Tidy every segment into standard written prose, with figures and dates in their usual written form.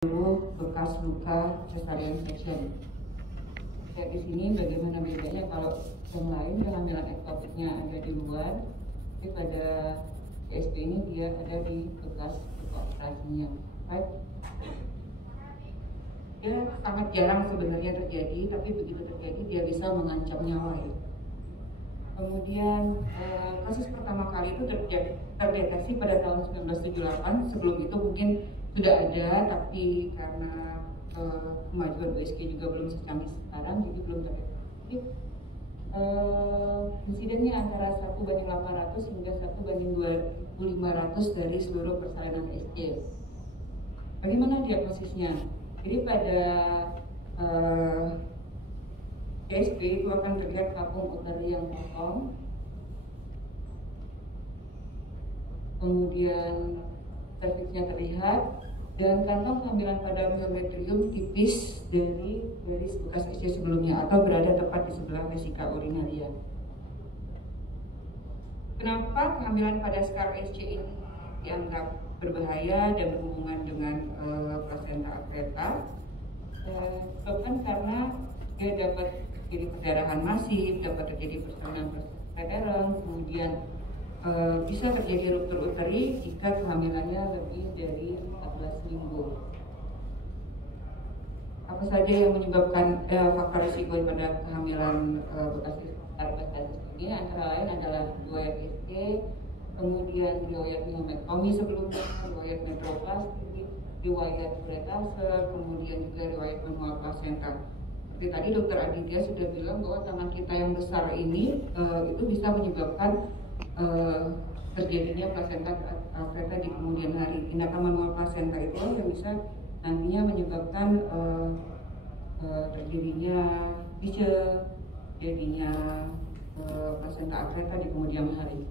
bekas luka cesarean section. Lihat di sini bagaimana bedanya kalau yang lain kehamilan ektopiknya ada di luar, tapi pada PSP ini dia ada di bekas luka operasinya. Right? Dia sangat jarang sebenarnya terjadi, tapi begitu terjadi dia bisa mengancam nyawa ya. Kemudian kasus pertama kali itu terdeteksi pada tahun 1978. Sebelum itu mungkin sudah ada, tapi karena kemajuan USG juga belum secanggih sekarang, jadi belum terdeteksi. Insidennya antara 1/800 hingga 1/2500 dari seluruh persalinan SC. Bagaimana diagnosisnya? Jadi pada PSP itu akan terlihat kapung uteri yang kosong, kemudian serviksnya terlihat, dan kantong kehamilan pada myometrium tipis dari bekas SC sebelumnya atau berada tepat di sebelah vesika urinaria. Kenapa kehamilan pada skar SC ini dianggap berbahaya dan berhubungan dengan plasenta akreta? Disebabkan karena dia dapat terjadi perdarahan masif, dapat terjadi persalinan perseveran, kemudian bisa terjadi ruptur uteri jika kehamilannya lebih dari 14 minggu. Apa saja yang menyebabkan faktor risiko pada kehamilan bekas ini? Antara lain adalah riwayat SC, kemudian riwayat myomektoma sebelumnya, riwayat metroplasti, riwayat uretase, kemudian juga riwayat manual plasenta. Seperti tadi Dr. Aditya sudah bilang bahwa tangan kita yang besar ini itu bisa menyebabkan terjadinya plasenta akreta di kemudian hari. Tindakan manual plasenta itu yang bisa nantinya menyebabkan terjadinya bisa jadinya plasenta akreta di kemudian hari.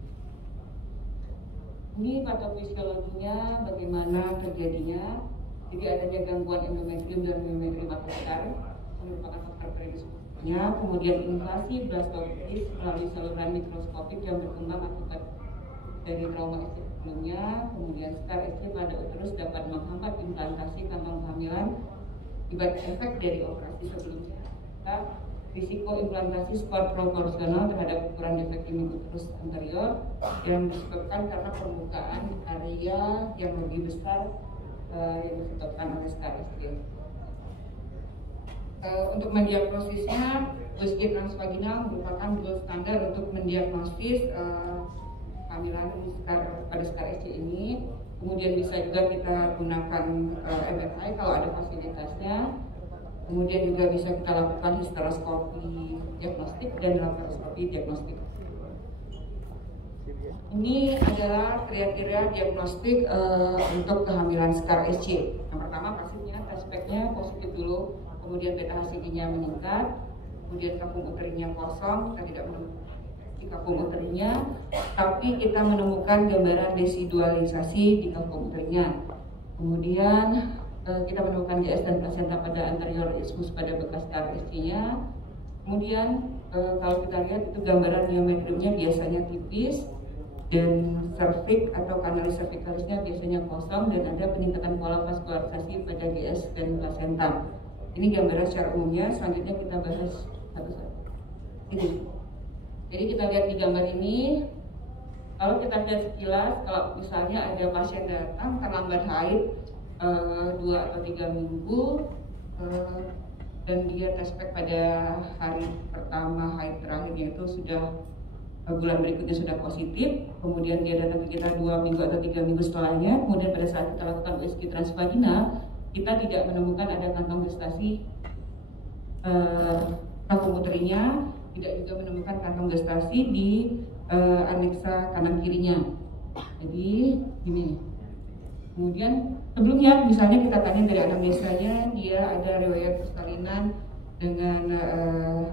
Ini patofisiologinya bagaimana terjadinya. Jadi adanya gangguan endometrium dan myometrium akreta merupakan faktor predisposisinya, kemudian invasi blastosis melalui saluran mikroskopik yang berkembang akibat dari trauma SC sebelumnya, kemudian skar SC pada uterus dapat menghambat implantasi kantong kehamilan akibat efek dari operasi sebelumnya. Risiko implantasi skor proporsional terhadap ukuran defektif uterus anterior yang disebabkan karena permukaan area yang lebih besar yang disebabkan oleh skar SC. Untuk mendiagnosisnya, USG transvaginal merupakan gold standar untuk mendiagnosis kehamilan pada skar SC ini. Kemudian bisa juga kita gunakan MRI kalau ada fasilitasnya. Kemudian juga bisa kita lakukan histeroskopi diagnostik dan laparoskopi diagnostik. Ini adalah kriteria diagnostik untuk kehamilan skar SC. Yang pertama pastinya aspeknya positif dulu, kemudian beta HCG-nya meningkat, kemudian kapung uterinya kosong, kita tidak menemukan di kapung uterinya, tapi kita menemukan gambaran desidualisasi di kapung uterinya. Kemudian kita menemukan GS dan plasenta pada anterior isthmus pada bekas skar SC-nya. Kemudian kalau kita lihat itu gambaran myometriumnya biasanya tipis, dan serviks atau kanalis cervicalisnya biasanya kosong, dan ada peningkatan pola vaskularisasi pada GS dan plasenta. Ini gambaran secara umumnya. Selanjutnya kita bahas satu-satu. Ini. Jadi kita lihat di gambar ini, kalau kita lihat sekilas, kalau misalnya ada pasien datang terlambat haid 2 atau 3 minggu dan dia tespek pada hari pertama haid terakhirnya itu sudah bulan berikutnya sudah positif, kemudian dia datang ke kita 2 minggu atau 3 minggu setelahnya, kemudian pada saat kita lakukan USG transvaginal, kita tidak menemukan ada kantong gestasi kapung uterinya, tidak juga menemukan kantong gestasi di aneksa kanan kirinya. Jadi ini. Kemudian sebelumnya misalnya kita tanya dari anamnesanya, dia ada riwayat persalinan dengan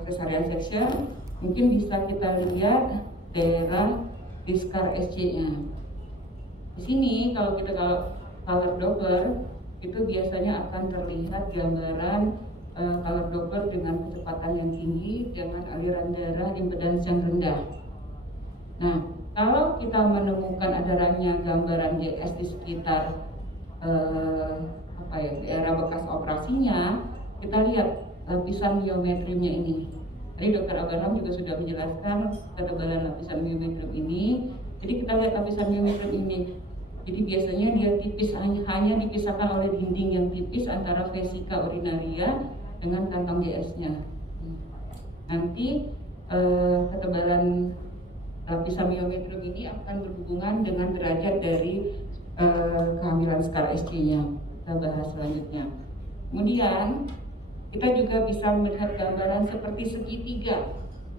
cesarean section, mungkin bisa kita lihat daerah di skar SC-nya. Di sini kalau color Doppler itu biasanya akan terlihat gambaran color Doppler dengan kecepatan yang tinggi dengan aliran darah impedans yang rendah. Nah, kalau kita menemukan adanya gambaran GS di sekitar apa ya, daerah bekas operasinya, kita lihat lapisan miometriumnya ini. Tadi Dr. Abraham juga sudah menjelaskan ketebalan lapisan miometrium ini. Jadi kita lihat lapisan miometrium ini. Jadi biasanya dia tipis, hanya dipisahkan oleh dinding yang tipis antara vesika urinaria dengan kantong GS-nya. Nanti ketebalan lapisan miometrium ini akan berhubungan dengan derajat dari kehamilan skala SC-nya. Kita bahas selanjutnya. Kemudian kita juga bisa melihat gambaran seperti segitiga.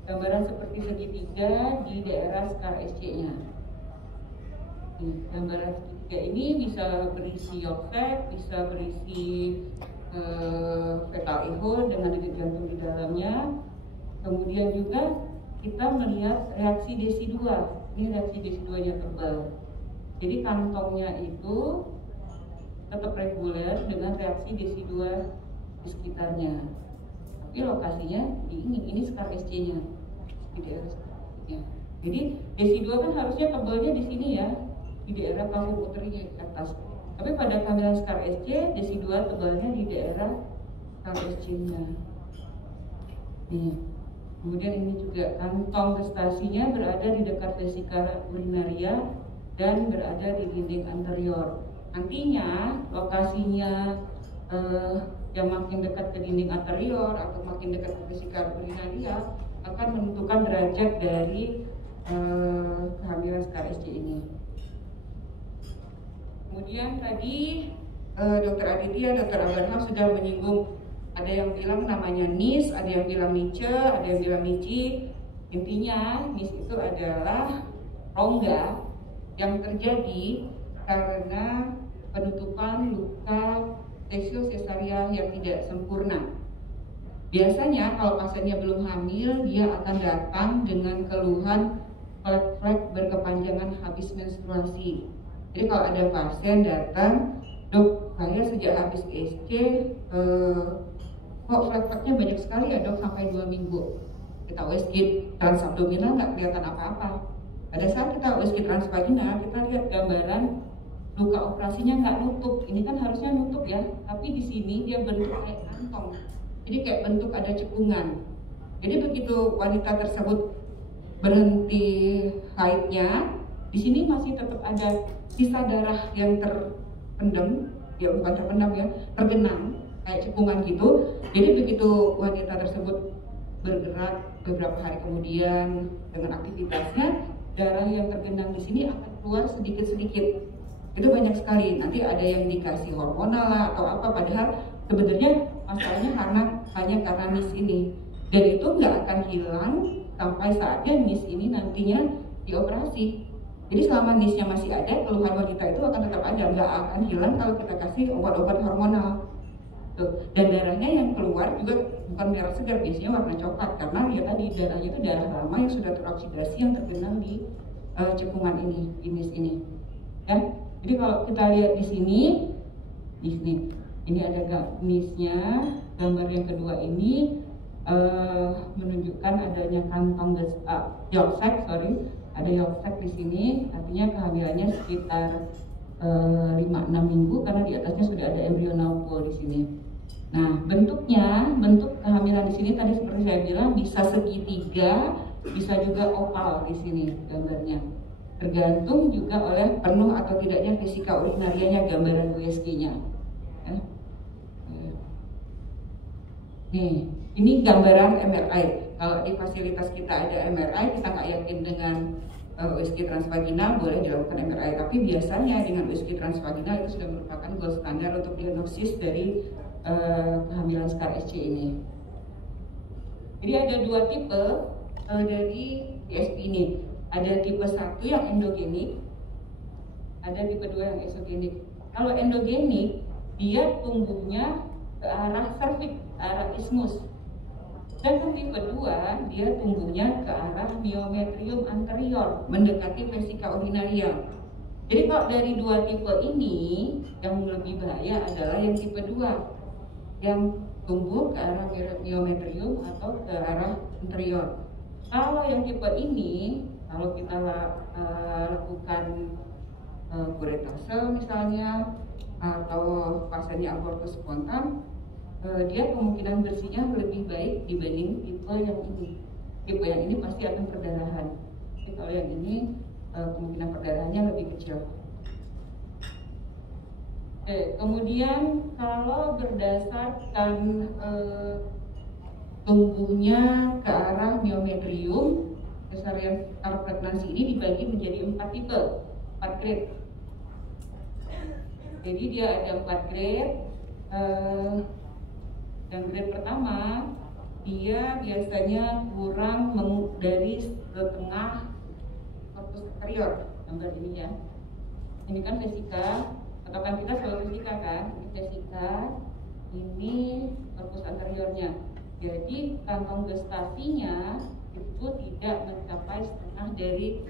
Gambaran seperti segitiga di daerah skala SC-nya. Gambaran segitiga ini bisa berisi yolk sac, bisa berisi fetal echo dengan denyut jantung di dalamnya. Kemudian juga kita melihat reaksi DESI2. Ini reaksi DESI2-nya tebal. Jadi kantongnya itu tetap reguler dengan reaksi DESI2 di sekitarnya. Tapi lokasinya di ini skala SC-nya di daerah SC-nya. Jadi DESI2 kan harusnya tebalnya di sini ya, di daerah kafum uterinya di atas. Tapi pada kehamilan skala SC, DESI2 tebalnya di daerah skala SC-nya. Nih. Kemudian ini juga kantong gestasinya berada di dekat vesika urinaria dan berada di dinding anterior. Nantinya lokasinya yang makin dekat ke dinding anterior atau makin dekat ke vesika urinaria akan menentukan derajat dari kehamilan skala SC ini. Kemudian tadi Dr. Aditya, Dr. Abraham sudah menyinggung, ada yang bilang namanya NIS, ada yang bilang NICE, ada yang bilang NICI. Intinya NIS itu adalah rongga yang terjadi karena penutupan luka tesio-sesaria yang tidak sempurna. Biasanya kalau pasiennya belum hamil, dia akan datang dengan keluhan flek-flek berkepanjangan habis menstruasi. Jadi kalau ada pasien datang, dok, saya sejak habis SC kok flek-fleknya banyak sekali ya dok, sampai 2 minggu. Kita USG transabdominal nggak kelihatan apa-apa. Pada saat kita USG transvaginal, kita lihat gambaran luka operasinya nggak nutup. Ini kan harusnya nutup ya, tapi di sini dia bentuk kayak kantong. Jadi kayak bentuk ada cekungan. Jadi begitu wanita tersebut berhenti haidnya, di sini masih tetap ada sisa darah yang terpendam, ya bukan terpendam ya, tergenang kayak cekungan gitu. Jadi begitu wanita tersebut bergerak beberapa hari kemudian dengan aktivitasnya, darah yang tergenang di sini akan keluar sedikit-sedikit. Itu banyak sekali. Nanti ada yang dikasih hormonal lah atau apa, padahal sebenarnya masalahnya hanya karena NIS ini. Dan itu nggak akan hilang sampai saatnya NIS ini nantinya dioperasi. Jadi selama NIS-nya masih ada, keluhan wanita itu akan tetap ada, nggak akan hilang kalau kita kasih obat-obat hormonal. Tuh. Dan darahnya yang keluar juga bukan merah segar, biasanya warna coklat, karena dia tadi darahnya itu darah lama yang sudah teroksidasi yang tergenang di cekungan ini, NIS ini. Ya? Jadi kalau kita lihat di sini, ini ada NIS-nya. Gambar yang kedua ini menunjukkan adanya kantong yolk sac, ada yolk sac di sini, artinya kehamilannya sekitar 5-6 minggu karena di atasnya sudah ada embryonal pool di sini. Nah, bentuk kehamilan di sini tadi seperti saya bilang bisa segitiga, bisa juga oval di sini gambarnya. Tergantung juga oleh penuh atau tidaknya vesika urinarianya, gambaran USG-nya. Nih, ini gambaran MRI. Kalau di fasilitas kita ada MRI, kita nggak yakin dengan USG transvaginal, boleh dilakukan MRI. Tapi biasanya dengan USG transvaginal itu sudah merupakan gold standar untuk diagnosis dari kehamilan skala SC ini. Jadi ada 2 tipe dari ISP ini. Ada tipe 1 yang endogenik, ada tipe 2 yang eksogenik. Kalau endogenik, dia tumbuhnya ke arah serviks, ke arah ismus. Dan tipe 2, dia tumbuhnya ke arah miometrium anterior, mendekati vesika urinaria. Jadi kalau dari 2 tipe ini, yang lebih bahaya adalah yang tipe 2, yang tumbuh ke arah miometrium atau ke arah anterior. Kalau yang tipe ini, kalau kita lakukan kuretase misalnya, atau pasiennya abortus spontan, dia kemungkinan bersihnya lebih baik dibanding tipe yang ini. Tipe yang ini pasti akan perdarahan. Tapi kalau yang ini kemungkinan perdarahannya lebih kecil. Kemudian kalau berdasarkan tumbuhnya ke arah myometrium, cesarean scar pregnancy ini dibagi menjadi 4 tipe, 4 grade. Jadi dia ada 4 grade. Yang grade pertama, dia biasanya kurang dari setengah korpus anterior, gambar ini ya. Ini kan vesika, patokan kita selalu vesika kan, ini vesika, ini korpus anteriornya. Jadi kantong gestasinya itu tidak mencapai setengah dari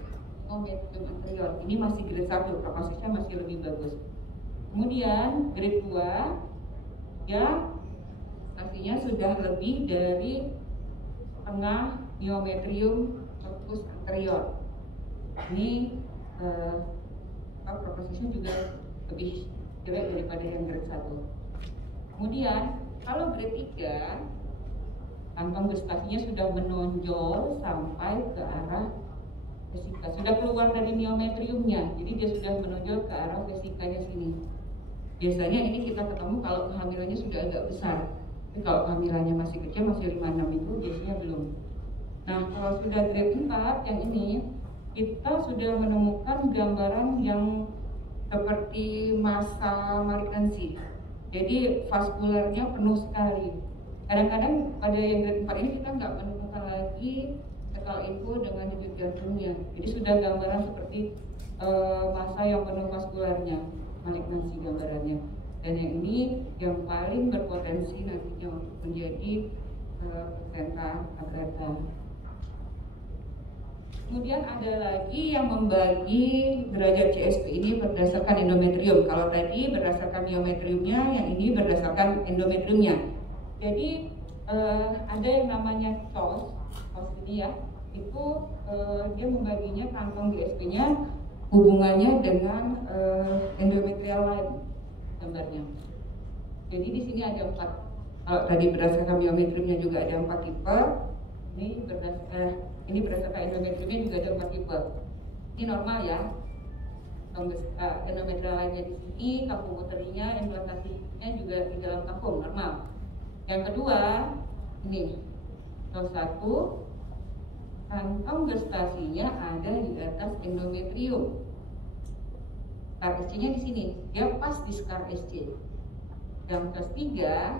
myometrium anterior. Ini masih grade 1, prognosisnya masih lebih bagus. Kemudian grade 2, ya gestasinya sudah lebih dari setengah myometrium korpus anterior. Ini prognosisnya juga lebih jelek daripada yang grade 1. Kemudian kalau grade 3, kantong gestasinya sudah menonjol sampai ke arah vesika, sudah keluar dari myometriumnya, jadi dia sudah menonjol ke arah vesikanya sini. Biasanya ini kita ketemu kalau kehamilannya sudah agak besar, tapi kalau kehamilannya masih kecil, masih 5-6 itu biasanya belum. Nah, kalau sudah grade 4 yang ini, kita sudah menemukan gambaran yang seperti masa malignansi. Jadi vaskularnya penuh sekali. Kadang-kadang pada yang grade 4 ini kita nggak menemukan lagi fetal info dengan denyut jantungnya. Jadi sudah gambaran seperti masa yang penuh vaskularnya, malignansi gambarannya. Dan yang ini yang paling berpotensi nantinya untuk menjadi placenta abrata. Kemudian ada lagi yang membagi derajat CSP ini berdasarkan endometrium. Kalau tadi berdasarkan myometriumnya, yang ini berdasarkan endometriumnya. Jadi ada yang namanya COS ini ya, itu dia membaginya kantong GSP-nya hubungannya dengan endometrial line gambarnya. Jadi di sini ada 4. Kalau tadi berdasarkan myometriumnya juga ada 4 tipe. Ini berdasarkan endometriumnya juga ada 4 tipe. Ini normal ya. Endometrial line-nya di sini, kampung uterinya, implantasinya juga di dalam kampung normal. Yang kedua, ini nomor 1, kantong gestasinya ada di atas endometrium. Scar SC-nya di sini, dia pas di scar SC. Yang ketiga,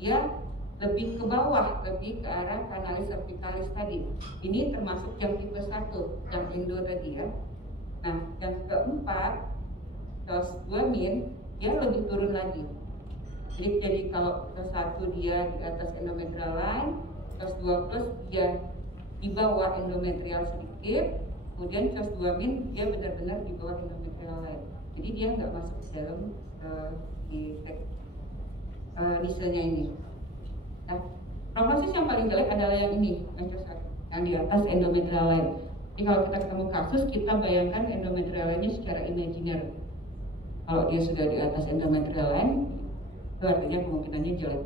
dia lebih ke bawah, lebih ke arah kanalis cervicalis tadi. Ini termasuk yang tipe 1, yang endo tadi ya. Nah, yang keempat, COS 2 min, dia lebih turun lagi. Jadi kalau COS 1 dia di atas endometrial line, COS 2 plus dia di bawah endometrial sedikit, kemudian COS 2 min dia benar-benar di bawah endometrial line. Jadi dia nggak masuk dalam di nisanya ini. Nah, prognosis yang paling jelek adalah yang ini, yang di atas endometrial line. Jadi kalau kita ketemu kasus, kita bayangkan endometrial line-nya secara imajiner. Kalau dia sudah di atas endometrial line, itu artinya kemungkinannya jelek.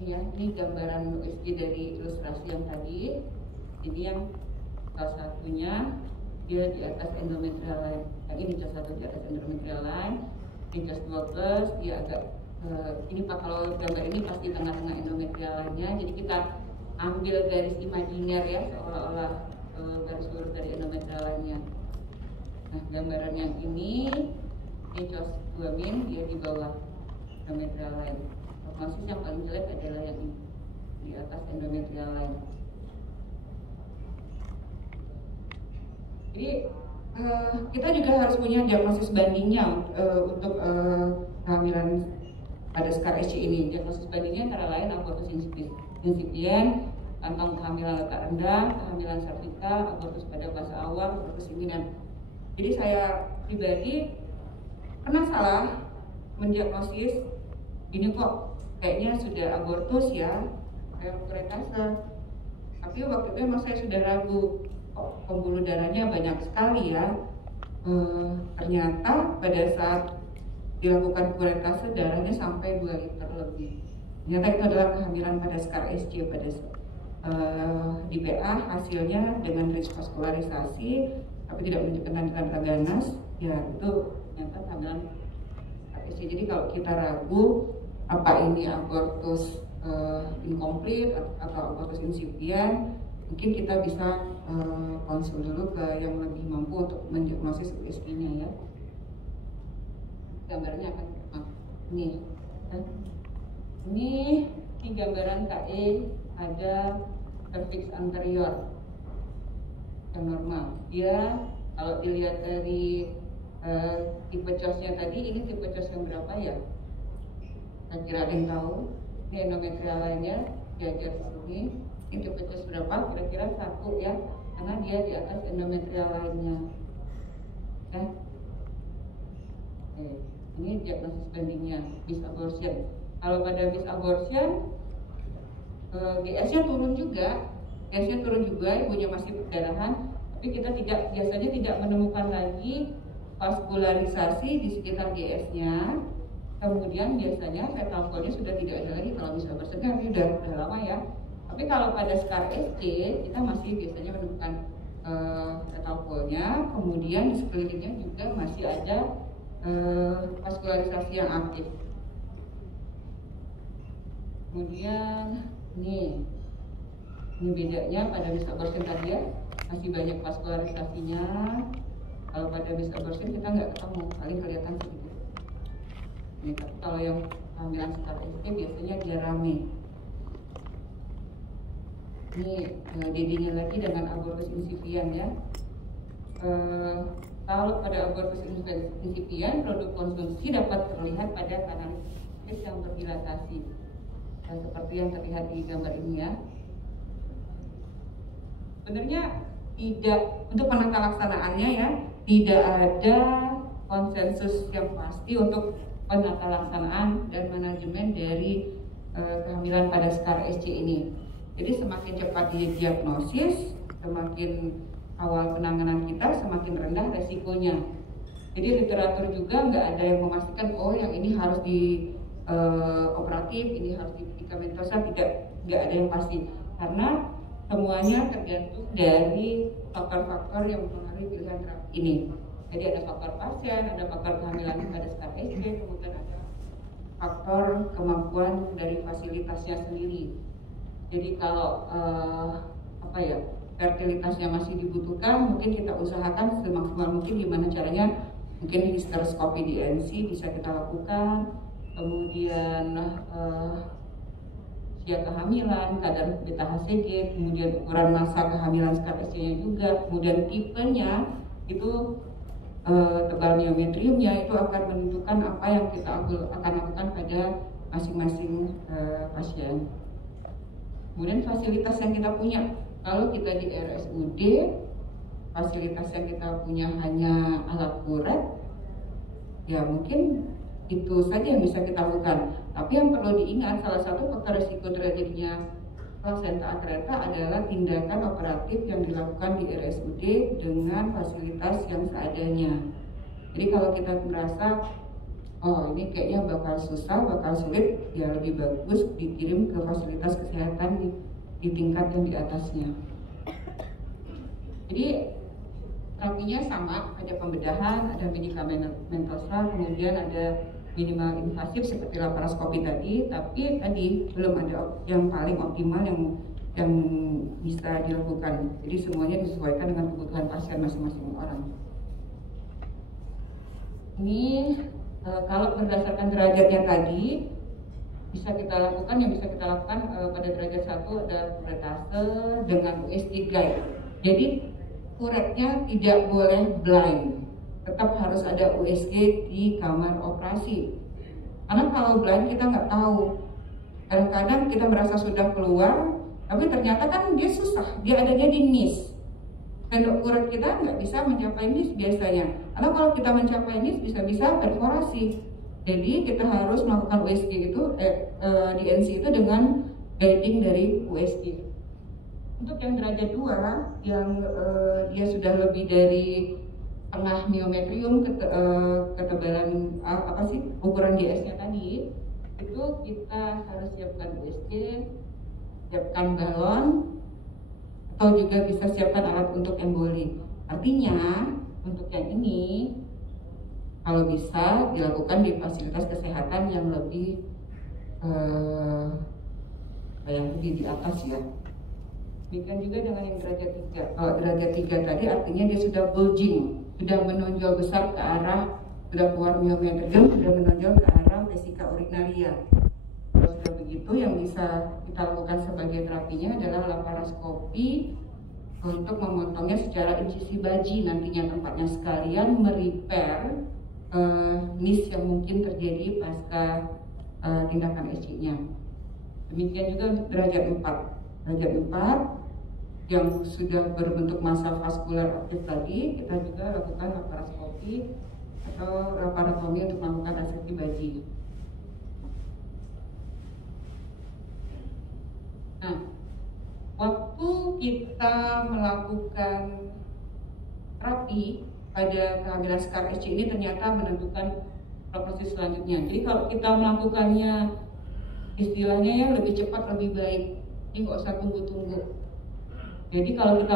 Ya, ini gambaran USG dari ilustrasi yang tadi. Ini yang salah satunya dia di atas endometrial line. Yang ini salah satu di atas endometrial line. Ini COS 2 plus, dia agak ini Pak, kalau gambar ini pasti tengah-tengah endometrial line-nya. Jadi kita ambil garis imajiner ya, seolah-olah garis lurus dari endometrial line-nya. Nah, gambaran yang ini COS 2 min, dia di bawah endometrial line. Prognosis yang paling jelek adalah yang ini, di atas endometrial line. Jadi kita juga harus punya diagnosis bandingnya untuk kehamilan pada scar SC ini. Diagnosis bandingnya antara lain abortus insipient, kantong kehamilan letak rendah, kehamilan servikal, abortus pada fase awal, abortus iminan. Jadi saya pribadi pernah salah mendiagnosis ini kok kayaknya sudah abortus ya, kayak kuretase. Tapi waktu itu memang saya sudah ragu, kok pembuluh darahnya banyak sekali ya. Ternyata pada saat dilakukan kuretase darahnya sampai 2 liter lebih. Ternyata itu adalah kehamilan pada skar SC pada di PA hasilnya dengan risk vaskularisasi tapi tidak menunjukkan tanda-tanda ganas, ya itu ternyata kehamilan skar SC. Jadi kalau kita ragu apa ini abortus incomplete atau abortus insipient, mungkin kita bisa konsul dulu ke yang lebih mampu untuk mendiagnosis USG-nya ya. Gambarnya akan nih. Ini di gambaran KE ada cervix anterior yang normal. Dia kalau dilihat dari tipe CHOS-nya tadi, ini tipe CHOS yang berapa ya? Saya kira ada yang tahu. Ini endometrial lainnya diajar di sini. Ini tipe CHOS berapa? Kira-kira 1 ya, karena dia di atas endometrial lainnya. Ya. Oke. Ini diagnosis bandingnya, bis abortion. Kalau pada bis abortion, GS-nya turun juga, ibunya masih perdarahan, tapi kita biasanya tidak menemukan lagi vaskularisasi di sekitar GS-nya. Kemudian biasanya fetal fold-nya sudah tidak ada lagi kalau bisa bersegah, ini udah lama ya. Tapi kalau pada skar SC, kita masih biasanya menemukan fetal fold-nya, kemudian di sekelilingnya juga masih ada vaskularisasi yang aktif. Kemudian ini bedanya pada bis abortion tadi ya, masih banyak vaskularisasinya. Kalau pada bis abortion kita nggak ketemu, paling kelihatan sedikit. Ini kalau yang kehamilan skar SC biasanya dia rame. Ini DD-nya lagi dengan abortus insipient ya. Kalau pada abortus insipient, produk konsumsi dapat terlihat pada kanalis yang terdilatasi, seperti yang terlihat di gambar ini ya. Sebenarnya tidak, untuk penata laksanaannya ya, tidak ada konsensus yang pasti untuk penata laksanaan dan manajemen dari kehamilan pada skar SC ini. Jadi semakin cepat didiagnosis, semakin awal penanganan kita, semakin rendah resikonya. Jadi literatur juga nggak ada yang memastikan yang ini harus di operatif, ini harus di medikamentosa, nggak ada yang pasti. Karena semuanya tergantung dari faktor-faktor yang mempengaruhi pilihan terapi ini. Jadi ada faktor pasien, ada faktor kehamilan pada skar SC, kemudian ada faktor kemampuan dari fasilitasnya sendiri. Jadi kalau fertilitasnya masih dibutuhkan, mungkin kita usahakan semaksimal mungkin gimana caranya, mungkin hysteroscopy di NC bisa kita lakukan, kemudian usia kehamilan, kadar beta HCG, kemudian ukuran massa kehamilan skar SC-nya juga, kemudian tipenya itu tebal miometriumnya itu akan menentukan apa yang kita akan lakukan pada masing-masing pasien. Kemudian fasilitas yang kita punya, kalau kita di RSUD, fasilitas yang kita punya hanya alat kuret, ya mungkin itu saja yang bisa kita lakukan. Tapi yang perlu diingat, salah satu faktor risiko terjadinya plasenta atreta adalah tindakan operatif yang dilakukan di RSUD dengan fasilitas yang seadanya. Jadi kalau kita merasa ini kayaknya bakal susah, bakal sulit, ya lebih bagus dikirim ke fasilitas kesehatan di tingkat yang di atasnya. Jadi terapinya sama, ada pembedahan, ada medikamentosa, kemudian ada minimal invasif seperti laparoskopi tadi, tapi tadi belum ada yang paling optimal yang bisa dilakukan. Jadi semuanya disesuaikan dengan kebutuhan pasien masing-masing orang. Ini kalau berdasarkan derajatnya tadi bisa kita lakukan, pada derajat 1 ada kuretase dengan USG guide. Jadi kuretnya tidak boleh blind, tetap harus ada USG di kamar operasi. Karena kalau blind kita nggak tahu. Kadang-kadang kita merasa sudah keluar, tapi ternyata kan dia susah, dia adanya di NIS. Sendok kuret kita nggak bisa mencapai NIS biasanya. Karena kalau kita mencapai NIS bisa-bisa perforasi. Jadi kita harus melakukan USG itu di NC itu dengan guiding dari USG. Untuk yang derajat 2 yang dia sudah lebih dari tengah myometrium ketebalan ukuran GS-nya tadi, itu kita harus siapkan USG, siapkan balon, atau juga bisa siapkan alat untuk emboli. Artinya untuk yang ini kalau bisa dilakukan di fasilitas kesehatan yang lebih di atas ya. Demikian juga dengan yang derajat 3. Kalau derajat 3 tadi artinya dia sudah bulging, sudah menonjol besar ke arah, sudah keluar myometrium, sudah menonjol ke arah vesika urinaria. Kalau sudah begitu, yang bisa kita lakukan sebagai terapinya adalah laparoskopi untuk memotongnya secara insisi baji, nantinya tempatnya sekalian merepair nis yang mungkin terjadi pasca tindakan SC-nya. Demikian juga untuk derajat 4. Derajat 4 yang sudah berbentuk massa vaskular aktif tadi, kita juga lakukan laparoskopi atau laparotomi untuk melakukan reseksi baji. Nah, waktu kita melakukan terapi pada kehamilan skar SC ini ternyata menentukan proses selanjutnya. Jadi kalau kita melakukannya istilahnya ya lebih cepat lebih baik, ini nggak usah tunggu-tunggu. Jadi kalau kita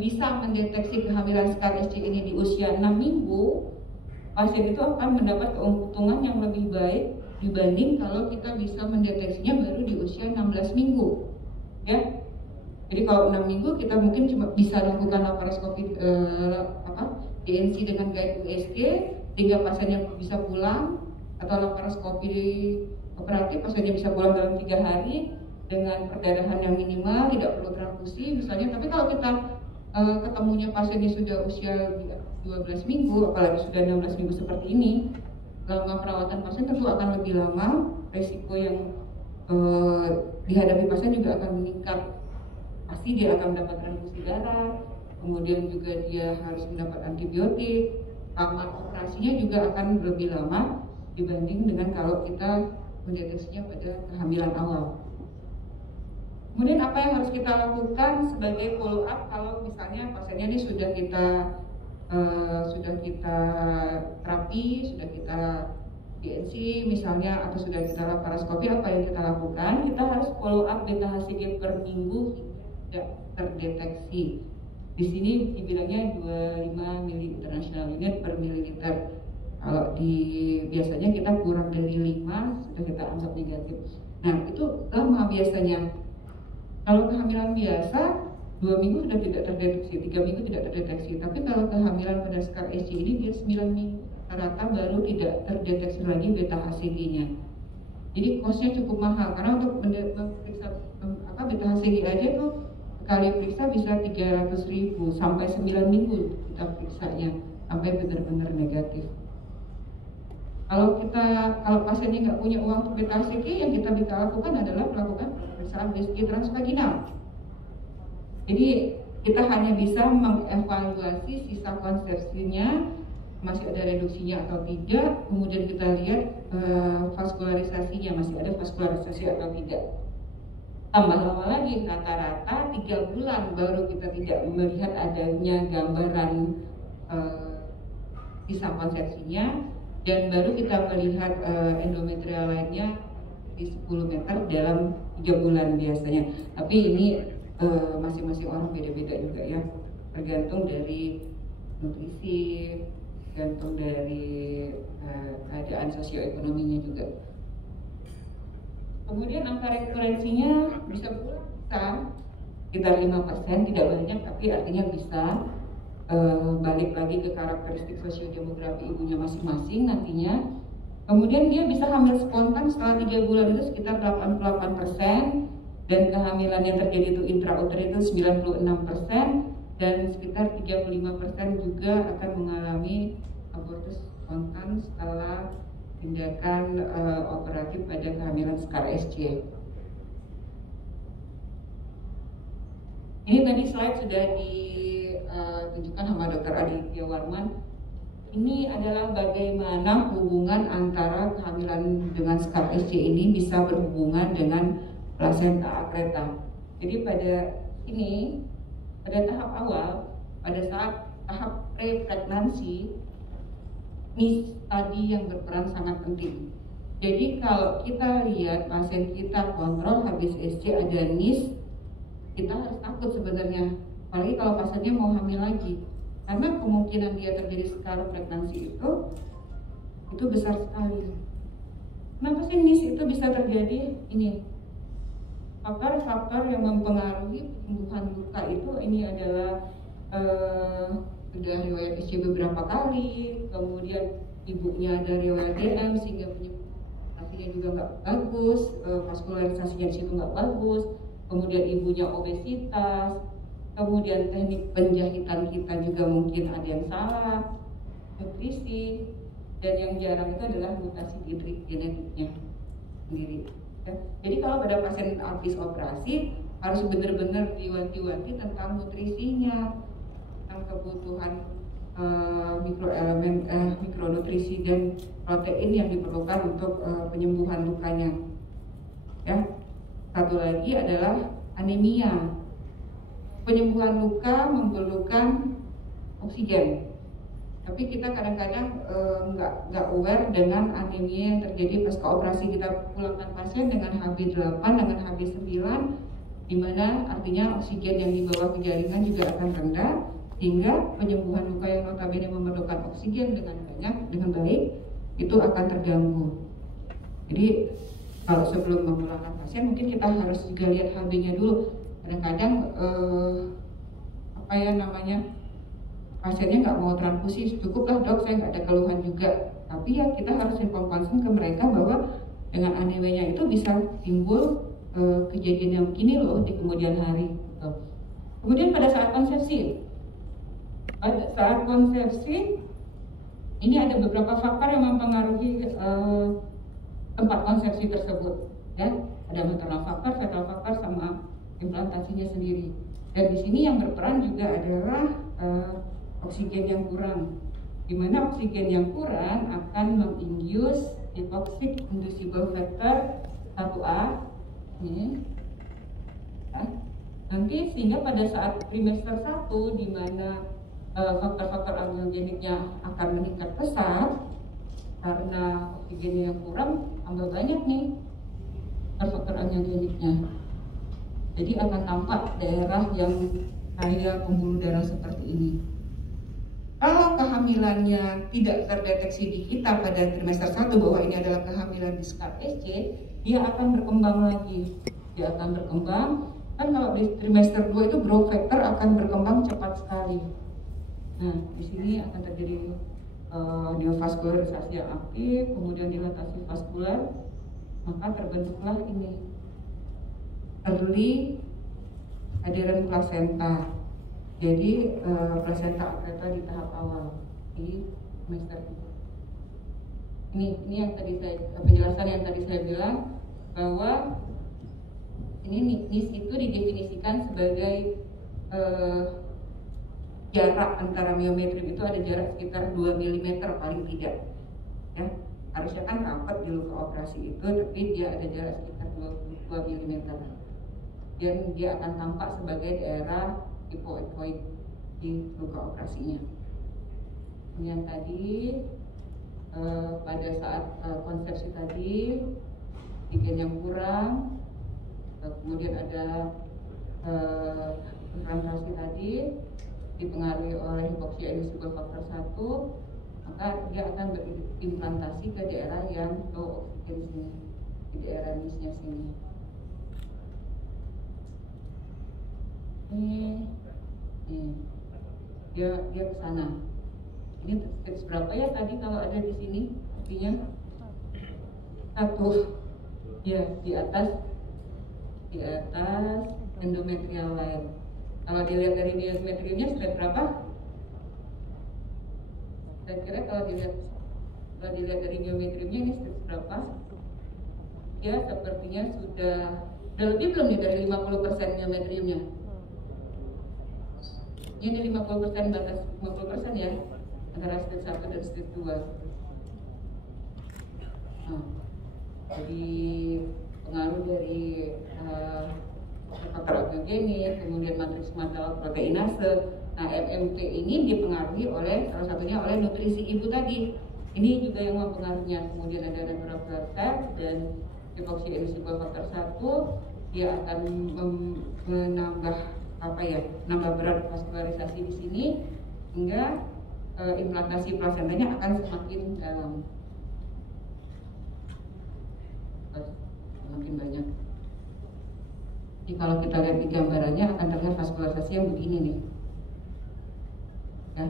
bisa mendeteksi kehamilan skar SC ini di usia 6 minggu, pasien itu akan mendapat keuntungan yang lebih baik dibanding kalau kita bisa mendeteksinya baru di usia 16 minggu. Ya. Jadi kalau 6 minggu kita mungkin cuma bisa lakukan laparoskopi DNC dengan guide USG sehingga pasiennya bisa pulang, atau laparoskopi operatif pasiennya bisa pulang dalam 3 hari dengan perdarahan yang minimal, tidak perlu transfusi misalnya. Tapi kalau kita ketemunya pasiennya sudah usia 12 minggu, apalagi sudah 16 minggu seperti ini, lama perawatan pasien tentu akan lebih lama, resiko yang dihadapi pasien juga akan meningkat. Pasti dia akan mendapat transfusi darah, kemudian juga dia harus mendapat antibiotik, lama operasinya juga akan lebih lama dibanding dengan kalau kita mendeteksinya pada kehamilan awal. Kemudian apa yang harus kita lakukan sebagai follow up kalau misalnya pasiennya ini sudah kita terapi, sudah kita DNC misalnya, atau sudah kita laparoskopi, apa yang kita lakukan? Kita harus follow up beta HCG per minggu hingga tidak terdeteksi. Di sini dibilangnya 25 mili international unit per mililiter. Kalau biasanya kita kurang dari 5 sudah kita anggap negatif. Nah itu lama biasanya. Kalau kehamilan biasa 2 minggu sudah tidak terdeteksi, 3 minggu tidak terdeteksi. Tapi kalau kehamilan pada skar SC ini dia 9 minggu rata baru tidak terdeteksi lagi beta HCG-nya. Jadi costnya cukup mahal karena untuk memeriksa beta HCG aja tuh sekali periksa bisa 300.000 sampai 9 minggu kita periksanya sampai benar-benar negatif. Kalau pasiennya nggak punya uang untuk beta HCG, yang kita bisa lakukan adalah melakukan pemeriksaan USG transvaginal. Jadi kita hanya bisa mengevaluasi sisa konsepsinya, masih ada reduksinya atau tidak, kemudian kita lihat vaskularisasinya, masih ada vaskularisasi atau tidak. Tambah lama lagi, rata-rata 3 bulan baru kita tidak melihat adanya gambaran sisa konsepsinya, dan baru kita melihat endometrial lainnya di 10 meter dalam 3 bulan biasanya. Tapi ini masing-masing orang beda-beda juga ya, tergantung dari nutrisi, tergantung dari keadaan sosioekonominya juga. Kemudian angka rekurensinya bisa sekitar 5%, tidak banyak tapi artinya bisa. Balik lagi ke karakteristik sosiodemografi ibunya masing-masing nantinya. Kemudian dia bisa hamil spontan setelah 3 bulan itu sekitar 88%, dan kehamilan yang terjadi itu intrauter itu 96%, dan sekitar 35% juga akan mengalami abortus spontan setelah tindakan operatif pada kehamilan skar SC. Ini tadi slide sudah ditunjukkan sama Dr. Aditya Warman. Ini adalah bagaimana hubungan antara kehamilan dengan skar SC ini bisa berhubungan dengan plasenta akreta. Jadi pada ini pada tahap awal, pada saat tahap pre-pregnancy, NIS tadi yang berperan sangat penting. Jadi kalau kita lihat pasien kita kontrol habis SC ada NIS, kita harus takut sebenarnya, apalagi kalau pasiennya mau hamil lagi, karena kemungkinan dia terjadi scar pregnancy itu besar sekali. Kenapa sih NIS itu bisa terjadi? Ini faktor-faktor yang mempengaruhi penyembuhan luka itu ini adalah sudah riwayat SC beberapa kali, kemudian ibunya ada riwayat DM sehingga penyembuhannya juga nggak bagus, vaskularisasinya di situ nggak bagus, kemudian ibunya obesitas, kemudian teknik penjahitan kita juga mungkin ada yang salah, nutrisi, dan yang jarang itu adalah mutasi genetiknya sendiri. Jadi kalau pada pasien habis operasi harus benar-benar diwanti-wanti tentang nutrisinya, tentang kebutuhan mikroelemen, mikronutrisi dan protein yang diperlukan untuk penyembuhan lukanya. Ya, satu lagi adalah anemia. Penyembuhan luka memerlukan oksigen. Tapi kita kadang-kadang nggak aware dengan anemia yang terjadi pasca operasi. Kita pulangkan pasien dengan HB8, dengan HB9, di mana artinya oksigen yang dibawa ke jaringan juga akan rendah, hingga penyembuhan luka yang notabene memerlukan oksigen dengan baik, itu akan terganggu. Jadi kalau sebelum memulangkan pasien, mungkin kita harus juga lihat HB-nya dulu. Kadang-kadang pasiennya nggak mau transfusi, cukuplah dok, saya nggak ada keluhan juga. Tapi ya kita harus inform concern ke mereka bahwa dengan anemianya itu bisa timbul kejadian yang begini loh di kemudian hari. Kemudian pada saat konsepsi, ini ada beberapa faktor yang mempengaruhi tempat konsepsi tersebut. Ya, ada maternal faktor, fetal faktor, sama implantasinya sendiri. Dan di sini yang berperan juga adalah oksigen yang kurang, di mana oksigen yang kurang akan menginduce hypoxic inducible factor 1A ini. Nanti sehingga pada saat trimester 1 di mana faktor-faktor angiogeniknya akan meningkat pesat karena oksigen yang kurang, tambah banyak nih faktor angiogeniknya. Jadi akan tampak daerah yang kaya pembuluh darah seperti ini. Kalau kehamilannya tidak terdeteksi di kita pada trimester 1 bahwa ini adalah kehamilan di scar SC, dia akan berkembang lagi. Dia akan berkembang, kan kalau di trimester 2 itu growth factor akan berkembang cepat sekali. Nah, di sini akan terjadi neovaskularisasi yang aktif, kemudian dilatasi vaskular, maka terbentuklah ini early adherent placenta. Jadi placenta akreta di tahap awal di semester 2. Ini yang tadi penjelasan yang tadi saya bilang bahwa ini NIS itu didefinisikan sebagai jarak antara miometrium itu ada jarak sekitar 2 mm paling tidak. Ya, harusnya kan rapat di luka operasi itu, tapi dia ada jarak sekitar 2 mm. Dan dia akan tampak sebagai daerah hipoekoid di luka operasinya. Kemudian tadi pada saat konsepsi tadi oksigen yang kurang, kemudian ada implantasi tadi dipengaruhi oleh hipoksia inducible faktor 1, maka dia akan berimplantasi ke daerah yang low oksigen sini, di daerah NIS-nya sini. Ini dia ke sana. Ini stage berapa ya tadi kalau ada di sini? Artinya 1 ya, di atas endometrial line. Kalau dilihat dari endometriumnya stage berapa? Saya kira kalau dilihat dari endometriumnya ini stage berapa? Ya sepertinya sudah lebih belum nih dari 50% endometriumnya. Ini 50% batas 50% ya, antara stage 1 dan stage 2. Nah, jadi pengaruh dari faktor agnogenik, kemudian matriks mata proteinase. Nah, MMP ini dipengaruhi oleh salah satunya oleh nutrisi ibu tadi. Ini juga yang mempengaruhinya. Kemudian ada regular cell dan epoxy emulsible faktor 1, dia akan menambah nambah berat vaskularisasi di sini hingga implantasi plasentanya akan semakin dalam, semakin banyak. Jadi kalau kita lihat di gambarannya akan terlihat vaskularisasi yang begini nih. Ya.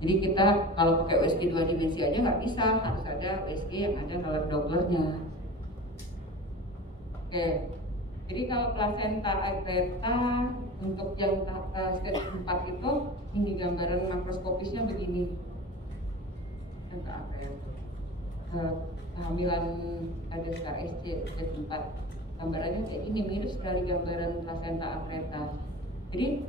Jadi kita kalau pakai USG 2 dimensi aja nggak bisa, harus ada USG yang ada color Dopplernya. Oke. Jadi kalau plasenta akreta untuk yang stage 4 itu ini gambaran makroskopisnya begini. Plasenta akreta. Kehamilan pada SKSC stage 4. Gambarannya kayak ini, mirip sekali gambaran plasenta akreta. Jadi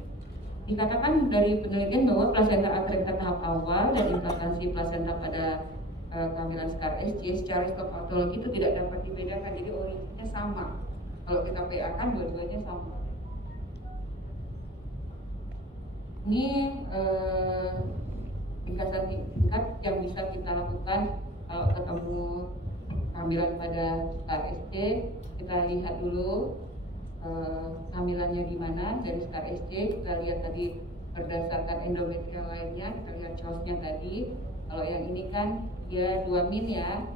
dikatakan dari penelitian bahwa plasenta akreta tahap awal dan implantasi plasenta pada kehamilan SKSC secara histopatologi itu tidak dapat dibedakan, jadi originnya sama. Kalau kita PA kan dua-duanya sama. Ini ringkasan singkat yang bisa kita lakukan kalau ketemu kehamilan pada SKSC. Kita lihat dulu kehamilannya di mana dari SKSC. Kita lihat tadi berdasarkan endometrial lainnya, kita lihat CHOS-nya tadi. Kalau yang ini kan dia 2 min ya.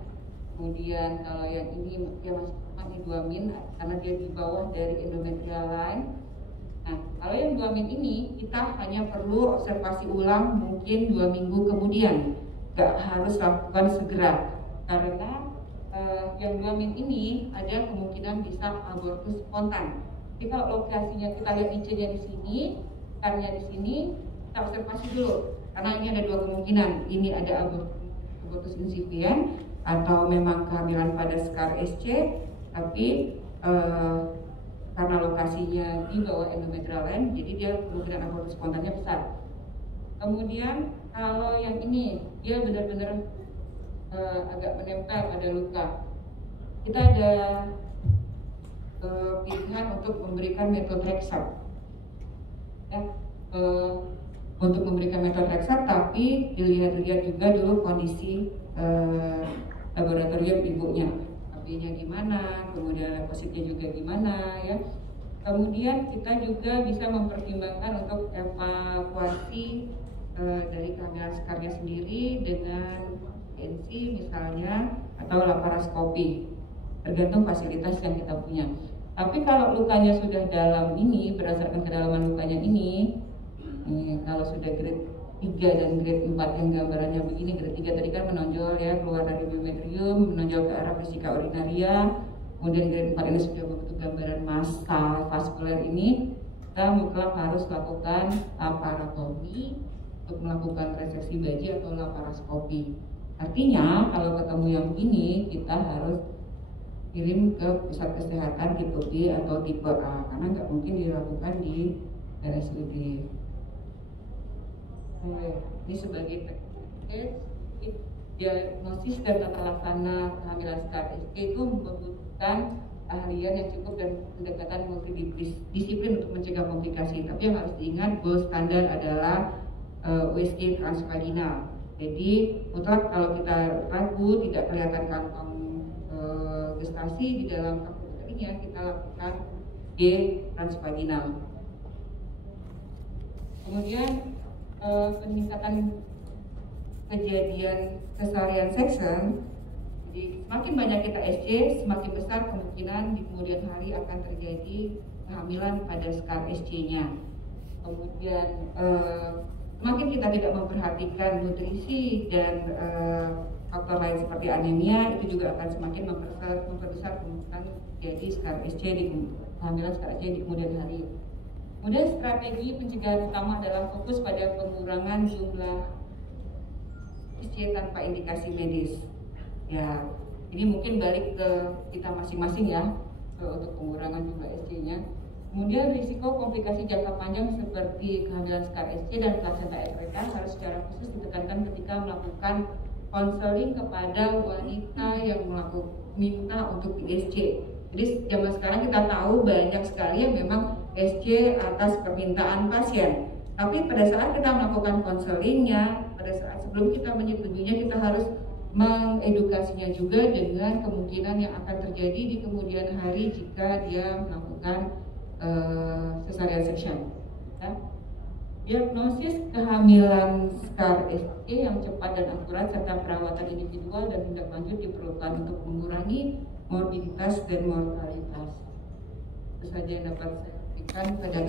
Kemudian kalau yang ini dia masih 2 min karena dia di bawah dari endometrial line. Nah, kalau yang 2 min ini kita hanya perlu observasi ulang mungkin 2 minggu kemudian. Gak harus lakukan segera karena yang 2 min ini ada kemungkinan bisa abortus spontan. Jadi kalau lokasinya kita lihat IC-nya di sini, karnya di sini, kita observasi dulu. Karena ini ada 2 kemungkinan, ini ada abortus insipient atau memang kehamilan pada SKSC, tapi karena lokasinya di bawah endometrial line, jadi dia kemungkinan abortus spontannya besar. Kemudian kalau yang ini dia benar-benar agak menempel, ada luka. Kita ada pilihan untuk memberikan methotrexate, ya, untuk memberikan methotrexate, tapi dilihat-lihat juga dulu kondisi laboratorium ibunya, AB-nya gimana, kemudian leukosit-nya juga gimana, ya. Kemudian kita juga bisa mempertimbangkan untuk evakuasi dari kehamilan sekarnya sendiri dengan NC misalnya atau laparoskopi, tergantung fasilitas yang kita punya. Tapi kalau lukanya sudah dalam ini, berdasarkan kedalaman lukanya ini, kalau sudah grade 3 dan grade 4 yang gambarannya begini, grade 3 tadi kan menonjol ya, keluar dari biometrium, menonjol ke arah vesika urinaria, kemudian grade 4 ini sudah membentuk gambaran massa vaskuler ini, kita mutlak harus lakukan laparotomi untuk melakukan reseksi baji atau laparoskopi. Artinya kalau ketemu yang begini kita harus kirim ke pusat kesehatan tipe B atau tipe A karena nggak mungkin dilakukan di RSUD. Ini sebagai diagnosis dan tata laksana kehamilan SKSC itu membutuhkan keahlian yang cukup dan pendekatan multidisiplin untuk mencegah komplikasi. Tapi yang harus diingat, gold standar adalah USG transvaginal. Jadi mutlak kalau kita ragu tidak kelihatan kantong gestasi di dalam kapsul keringat, kita lakukan G transvaginal. Kemudian peningkatan kejadian cesarean section. Jadi semakin banyak kita SC, semakin besar kemungkinan di kemudian hari akan terjadi kehamilan pada skar SC-nya. Kemudian semakin kita tidak memperhatikan nutrisi dan faktor lain seperti anemia, itu juga akan semakin memperbesar kemungkinan jadi skar SC di kehamilan skar SC di kemudian hari. Kemudian strategi pencegahan utama adalah fokus pada pengurangan jumlah SC tanpa indikasi medis. Ya, ini mungkin balik ke kita masing-masing ya untuk pengurangan jumlah SC-nya. Kemudian risiko komplikasi jangka panjang seperti kehamilan skar SC dan plasenta akreta harus secara khusus ditekankan ketika melakukan konseling kepada wanita yang minta untuk PSC. Jadi zaman sekarang kita tahu banyak sekali yang memang SC atas permintaan pasien. Tapi pada saat kita melakukan konselingnya, pada saat sebelum kita menyetujuinya, kita harus mengedukasinya juga dengan kemungkinan yang akan terjadi di kemudian hari jika dia melakukan cesarean section. Ya. Diagnosis kehamilan SCAR SC yang cepat dan akurat serta perawatan individual dan tindak lanjut diperlukan untuk mengurangi morbiditas dan mortalitas. Itu saja yang dapat saya berikan pada